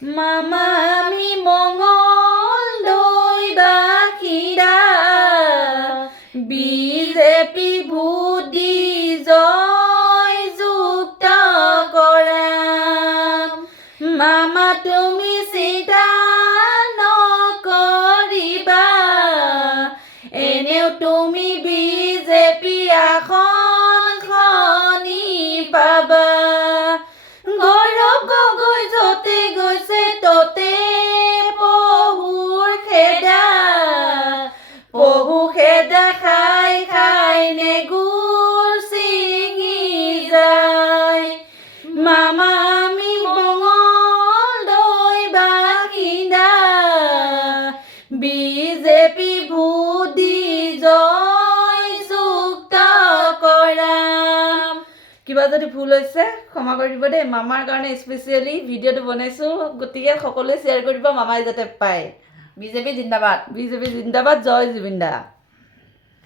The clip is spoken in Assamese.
মামা আমি মঙ্গলদৈ বাসিন্দা বিজেপি ভোট দি জয়যুক্ত কৰাম মামা তুমি চিন্তা নকৰিবা এনেও তুমি বিজেপি আসনখনি পাবা গৌৰৱ গগৈ য'তে গৈছে ততে পহুৰ খেদা খাই খাই নেগুৰ ছিঙি যায় মামা আমি মঙ্গলদৈ বাসিন্দা বিজেপি ভোট দি জয়যুক্ত কৰাম কিবা যদি ভুল হৈছে ক্ষমা কৰি দিব দেই মামাৰ কাৰণে স্পেচিয়েলি ভিডিঅ'টো বনাইছোঁ গতিকে সকলোৱে শ্বেয়াৰ কৰিব মামাই যাতে পায় বিজেপি জিন্দাবাদ বিজেপি জিন্দাবাদ জয় জুবিন দা